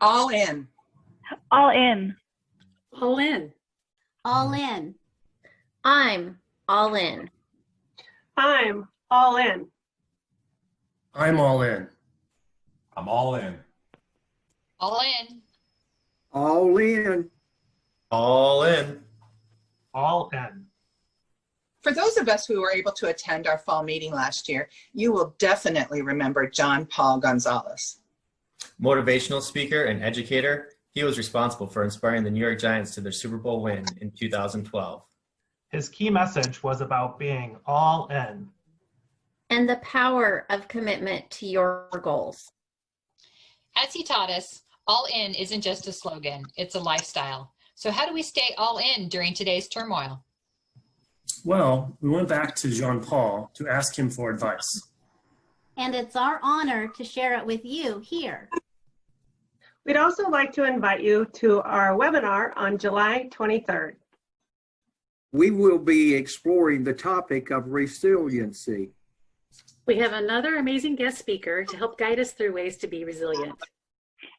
All in. All in. All in. All in. I'm all in. I'm all in. I'm all in. I'm all in. All in. All in. All in. All in. For those of us who were able to attend our fall meeting last year, you will definitely remember Gian Paul Gonzalez. Motivational speaker and educator, he was responsible for inspiring the New York Giants to their Super Bowl win in 2012. His key message was about being all in. And the power of commitment to your goals. As he taught us, all in isn't just a slogan, it's a lifestyle. So how do we stay all in during today's turmoil? Well, we went back to Gian Paul to ask him for advice. And it's our honor to share it with you here. We'd also like to invite you to our webinar on July 23rd. We will be exploring the topic of resiliency. We have another amazing guest speaker to help guide us through ways to be resilient.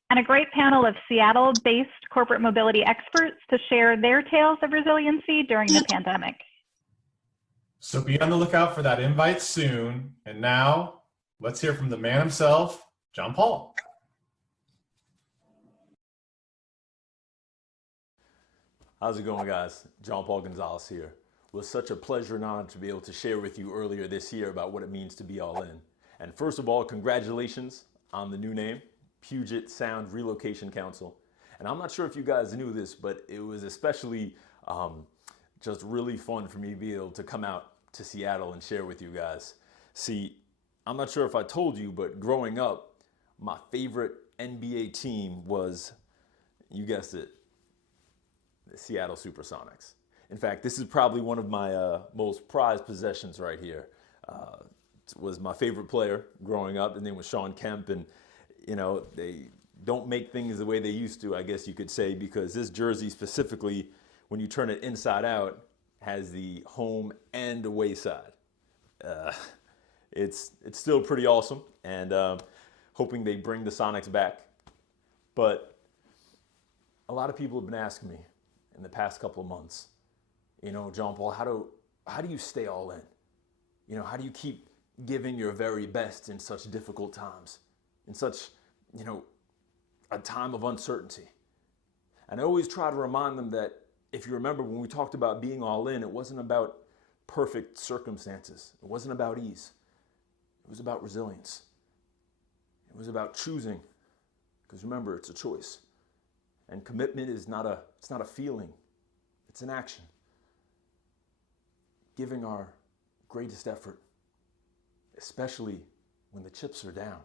And a great panel of Seattle-based corporate mobility experts to share their tales of resiliency during the pandemic. So be on the lookout for that invite soon. And now, let's hear from the man himself, Gian Paul. How's it going, guys? Gian Paul Gonzalez here. It was such a pleasure and honor to be able to share with you earlier this year about what it means to be all in. And first of all, congratulations on the new name, Puget Sound Relocation Council. And I'm not sure if you guys knew this, but it was especially just really fun for me to be able to come out to Seattle and share with you guys. See, I'm not sure if I told you, but growing up, my favorite NBA team was, you guessed it, the Seattle Supersonics. In fact, this is probably one of my most prized possessions right here. Was my favorite player growing up. His name was Sean Kemp, and you know, they don't make things the way they used to, I guess you could say, because this jersey specifically, when you turn it inside out, has the home and away side. It's still pretty awesome, and hoping they bring the Sonics back. But a lot of people have been asking me in the past couple of months, you know, Gian Paul, how do you stay all in? You know, how do you keep giving your very best in such difficult times, in such, you know, a time of uncertainty? And I always try to remind them that, if you remember when we talked about being all in, it wasn't about perfect circumstances. It wasn't about ease. It was about resilience. It was about choosing, because remember, it's a choice. And commitment is not a feeling, it's an action. Giving our greatest effort, especially when the chips are down,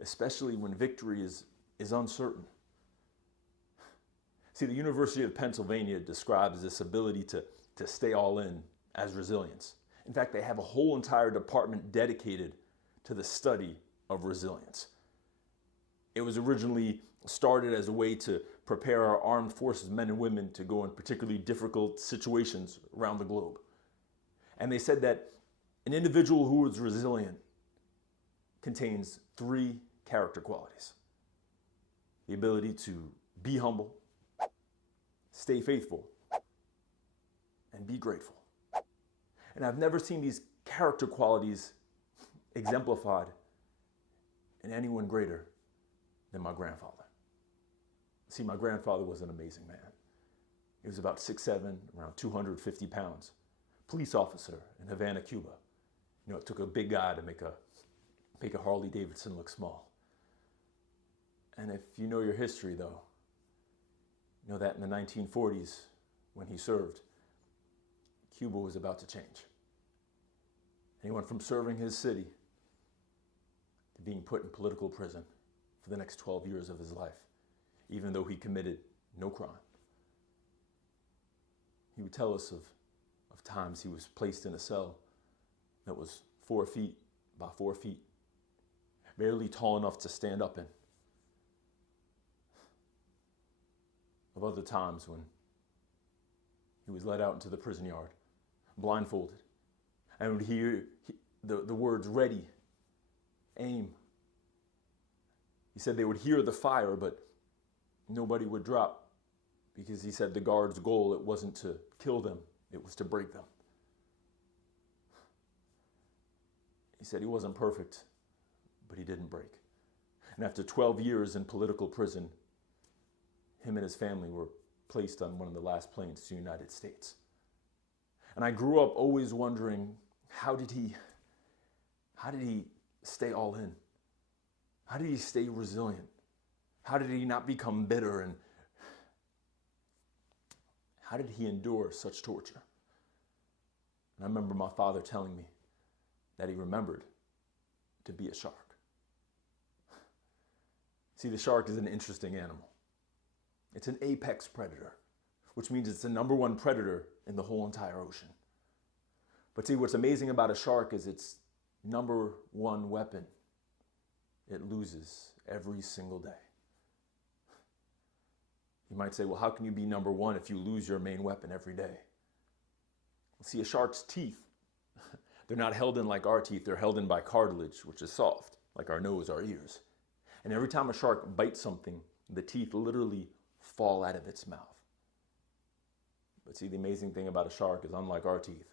especially when victory is uncertain. See, the University of Pennsylvania describes this ability to stay all in as resilience. In fact, they have a whole entire department dedicated to the study of resilience. It was originally started as a way to prepare our armed forces men and women to go in particularly difficult situations around the globe. And they said that an individual who is resilient contains 3 character qualities: the ability to be humble, stay faithful, and be grateful. And I've never seen these character qualities exemplified in anyone greater than my grandfather. See, my grandfather was an amazing man. He was about 6'7", around 250 pounds, police officer in Havana, Cuba. You know, it took a big guy to make a Harley Davidson look small. And if you know your history, though, you know that in the 1940s, when he served, Cuba was about to change. And he went from serving his city to being put in political prison for the next 12 years of his life, even though he committed no crime. He would tell us of times he was placed in a cell that was 4 feet by 4 feet, barely tall enough to stand up in. Of other times when he was led out into the prison yard, blindfolded, and would hear the words ready, aim. He said they would hear the fire, but nobody would drop because he said the guard's goal, it wasn't to kill them, it was to break them. He said he wasn't perfect, but he didn't break. And after 12 years in political prison, him and his family were placed on one of the last planes to the United States. And I grew up always wondering, how did he stay all in? How did he stay resilient? How did he not become bitter? And how did he endure such torture? And I remember my father telling me that he remembered to be a shark. See, the shark is an interesting animal. It's an apex predator, which means it's the #1 predator in the whole entire ocean. But see, what's amazing about a shark is its #1 weapon, it loses every single day. You might say, well, how can you be #1 if you lose your main weapon every day? Well, see, a shark's teeth, they're not held in like our teeth. They're held in by cartilage, which is soft, like our nose, our ears. And every time a shark bites something, the teeth literally fall out of its mouth. But see, the amazing thing about a shark is, unlike our teeth,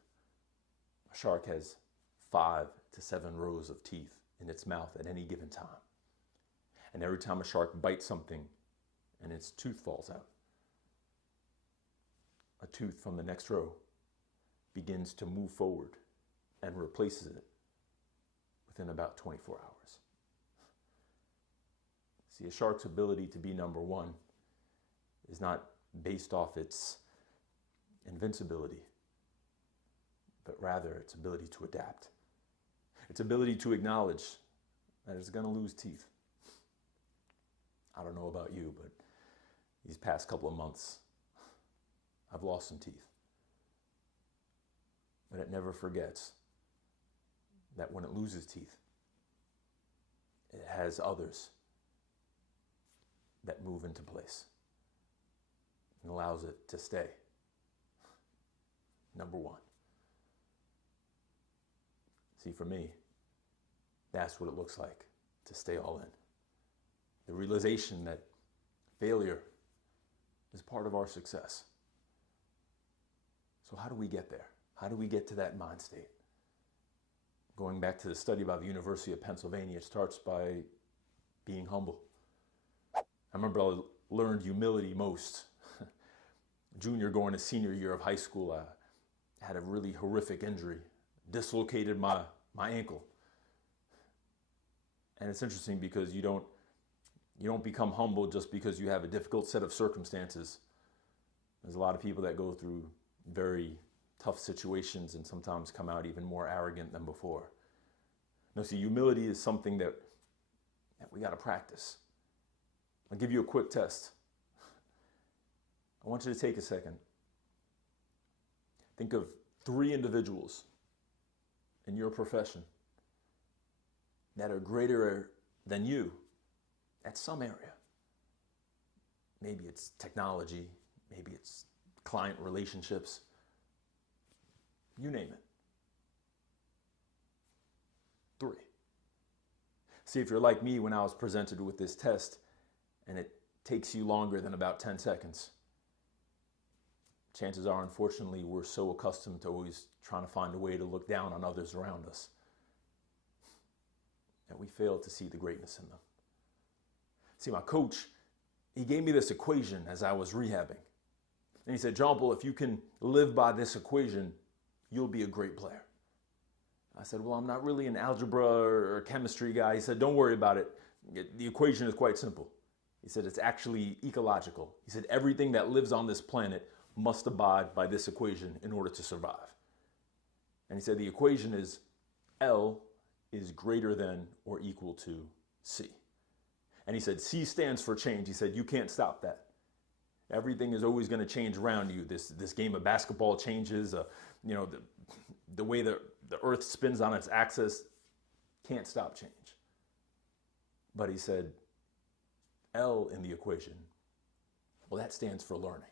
a shark has 5 to 7 rows of teeth in its mouth at any given time. And every time a shark bites something and its tooth falls out, a tooth from the next row begins to move forward and replaces it within about 24 hours. See, a shark's ability to be #1 is not based off its invincibility, but rather its ability to adapt. Its ability to acknowledge that it's going to lose teeth. I don't know about you, but these past couple of months, I've lost some teeth. But it never forgets that when it loses teeth, it has others that move into place and allows it to stay #1. See, for me, that's what it looks like to stay all in. The realization that failure is part of our success. So how do we get there? How do we get to that mind state? Going back to the study by the University of Pennsylvania, it starts by being humble. I remember I learned humility most junior going to senior year of high school. I had a really horrific injury, dislocated my ankle. And it's interesting because you don't become humble just because you have a difficult set of circumstances. There's a lot of people that go through very tough situations and sometimes come out even more arrogant than before. No, see, humility is something that we got to practice. I'll give you a quick test. I want you to take a second. Think of 3 individuals in your profession that are greater than you at some area. Maybe it's technology, maybe it's client relationships, you name it. 3. See, if you're like me, when I was presented with this test and it takes you longer than about 10 seconds, chances are, unfortunately, we're so accustomed to always trying to find a way to look down on others around us that we fail to see the greatness in them. See, my coach, he gave me this equation as I was rehabbing. And he said, Gian Paul, if you can live by this equation, you'll be a great player. I said, well, I'm not really an algebra or chemistry guy. He said, don't worry about it. The equation is quite simple. He said, it's actually ecological. He said, everything that lives on this planet must abide by this equation in order to survive. And he said, the equation is L is greater than or equal to C. And he said, C stands for change. He said, you can't stop that. Everything is always going to change around you. This game of basketball changes. The way the earth spins on its axis can't stop change. But he said, L in the equation, well, that stands for learning.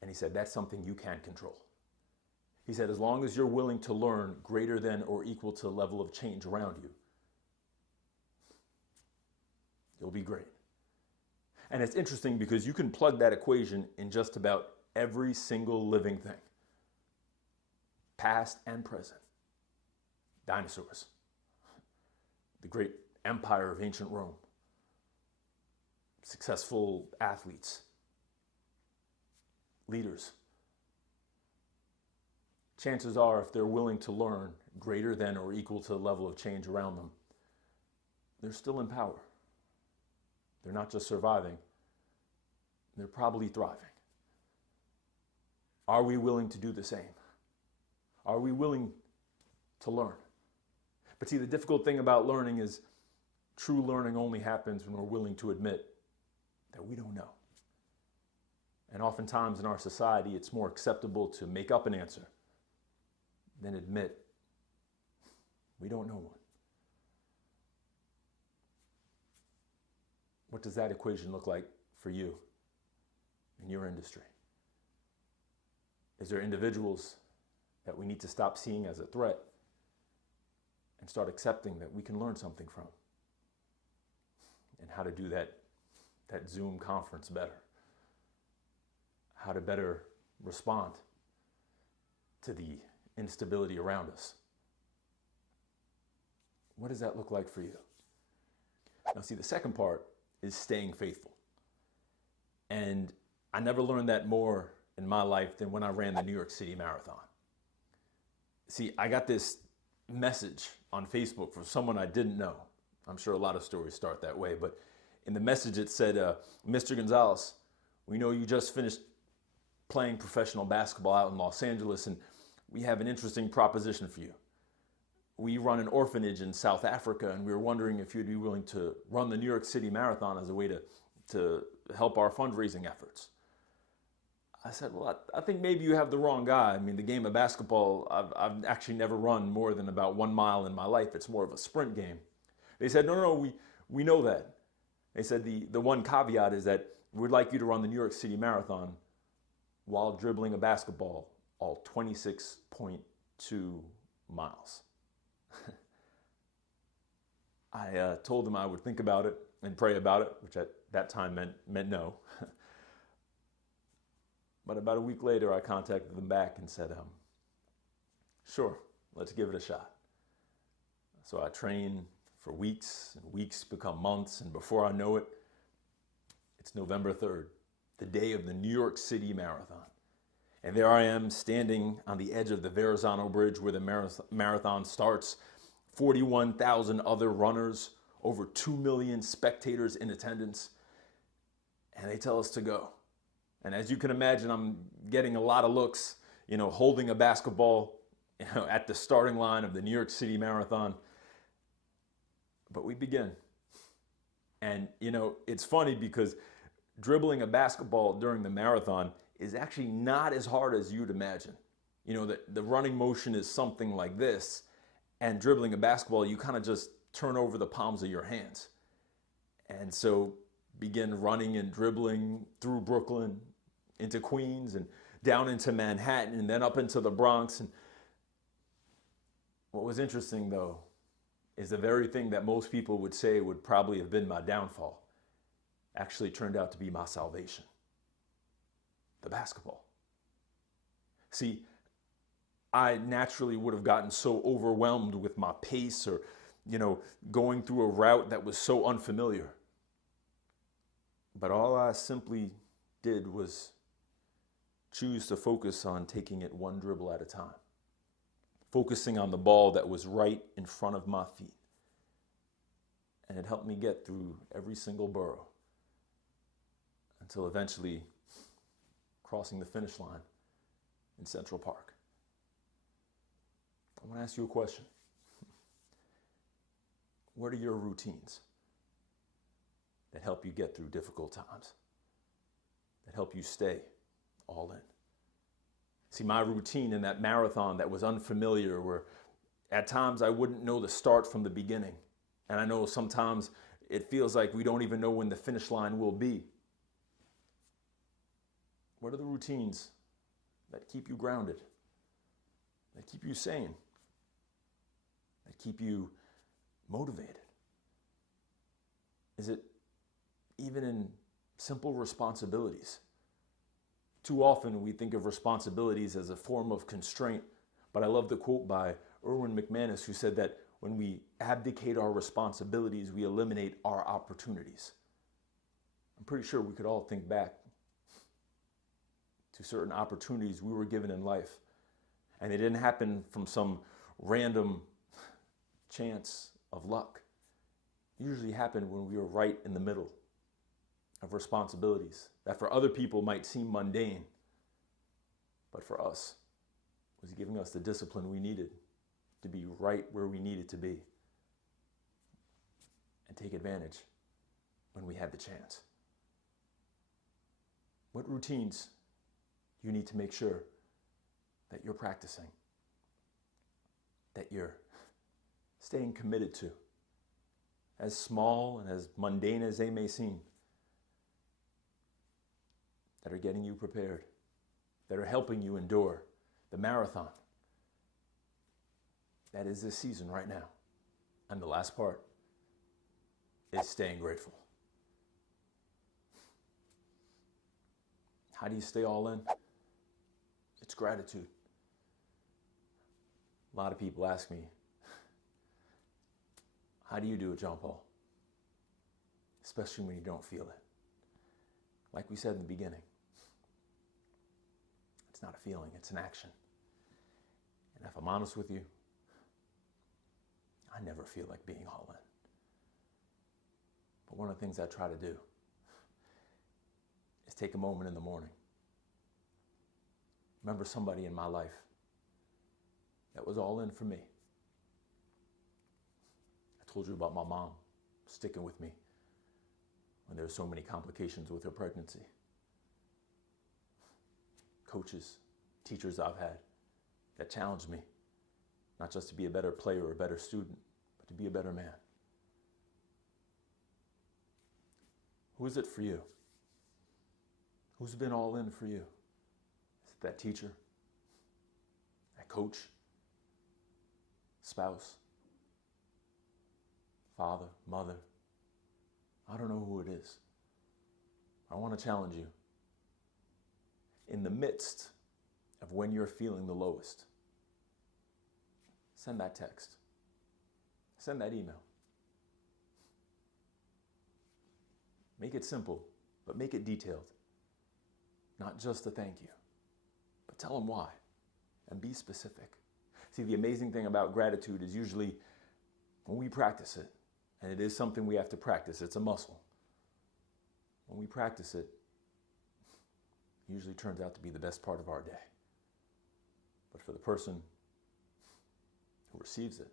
And he said, that's something you can control. He said, as long as you're willing to learn greater than or equal to the level of change around you, you'll be great. And it's interesting because you can plug that equation in just about every single living thing, past and present. Dinosaurs, the great empire of ancient Rome, successful athletes, leaders. Chances are, if they're willing to learn greater than or equal to the level of change around them, they're still in power. They're not just surviving, they're probably thriving. Are we willing to do the same? Are we willing to learn? But see, the difficult thing about learning is true learning only happens when we're willing to admit that we don't know. And oftentimes in our society, it's more acceptable to make up an answer than admit we don't know one. What does that equation look like for you in your industry? Is there individuals that we need to stop seeing as a threat and start accepting that we can learn something from? And how to do that Zoom conference better? How to better respond to the instability around us? What does that look like for you? Now, see, the second part is staying faithful. And I never learned that more in my life than when I ran the New York City Marathon. See, I got this message on Facebook from someone I didn't know. I'm sure a lot of stories start that way, but in the message it said, Mr. Gonzalez, we know you just finished playing professional basketball out in Los Angeles, and we have an interesting proposition for you. We run an orphanage in South Africa, and we were wondering if you'd be willing to run the New York City Marathon as a way to help our fundraising efforts. I said, well, I think maybe you have the wrong guy. I mean, the game of basketball, I've actually never run more than about 1 mile in my life. It's more of a sprint game. They said, no, we know that. They said the one caveat is that we'd like you to run the New York City Marathon while dribbling a basketball all 26.2 miles. I told them I would think about it and pray about it, which at that time meant no. But about a week later, I contacted them back and said, sure, let's give it a shot. So I trained for weeks, and weeks become months, and before I know it, it's November 3rd, the day of the New York City Marathon. And there I am standing on the edge of the Verrazano Bridge where the marathon starts, 41,000 other runners, over 2 million spectators in attendance, and they tell us to go. And as you can imagine, I'm getting a lot of looks, holding a basketball, at the starting line of the New York City Marathon. But we begin. And, it's funny because dribbling a basketball during the marathon is actually not as hard as you'd imagine. The running motion is something like this, and dribbling a basketball, you kind of just turn over the palms of your hands. And so begin running and dribbling through Brooklyn, into Queens, and down into Manhattan, and then up into the Bronx. And what was interesting, though, is the very thing that most people would say would probably have been my downfall actually turned out to be my salvation. The basketball. See, I naturally would have gotten so overwhelmed with my pace or, going through a route that was so unfamiliar. But all I simply did was choose to focus on taking it one dribble at a time, focusing on the ball that was right in front of my feet. And it helped me get through every single borough until eventually crossing the finish line in Central Park. I want to ask you a question. What are your routines that help you get through difficult times, that help you stay all in? See, my routine in that marathon that was unfamiliar, where at times I wouldn't know the start from the beginning. And I know sometimes it feels like we don't even know when the finish line will be. What are the routines that keep you grounded, that keep you sane, that keep you motivated? Is it even in simple responsibilities. Too often we think of responsibilities as a form of constraint, but I love the quote by Erwin McManus, who said that when we abdicate our responsibilities, we eliminate our opportunities. I'm pretty sure we could all think back to certain opportunities we were given in life, and it didn't happen from some random chance of luck. It usually happened when we were right in the middle of responsibilities that for other people might seem mundane, but for us was giving us the discipline we needed to be right where we needed to be and take advantage when we had the chance. What routines do you need to make sure that you're practicing, that you're staying committed to, as small and as mundane as they may seem, that are getting you prepared, that are helping you endure the marathon that is this season right now? And the last part is staying grateful. How do you stay all in? It's gratitude. A lot of people ask me, how do you do it, Gian Paul? Especially when you don't feel it. Like we said in the beginning, it's not a feeling, it's an action. And if I'm honest with you, I never feel like being all in. But one of the things I try to do is take a moment in the morning. Remember somebody in my life that was all in for me. I told you about my mom sticking with me when there were so many complications with her pregnancy. Coaches, teachers I've had that challenged me, not just to be a better player or a better student, but to be a better man. Who is it for you? Who's been all in for you? Is it that teacher? That coach? Spouse? Father? Mother? I don't know who it is. I want to challenge you. In the midst of when you're feeling the lowest, send that text. Send that email. Make it simple, but make it detailed. Not just a thank you, but tell them why and be specific. See, the amazing thing about gratitude is usually when we practice it, and it is something we have to practice, it's a muscle. When we practice it, it usually turns out to be the best part of our day. But for the person who receives it,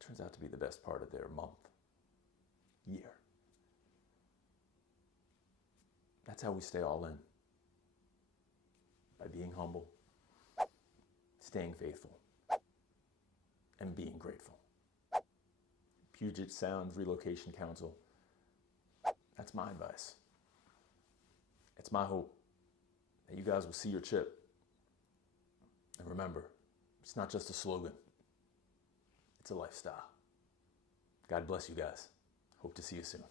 it turns out to be the best part of their month, year. That's how we stay all in. By being humble, staying faithful, and being grateful. Puget Sound Relocation Council, that's my advice. It's my hope that you guys will see your chip. And remember, it's not just a slogan, it's a lifestyle. God bless you guys. Hope to see you soon.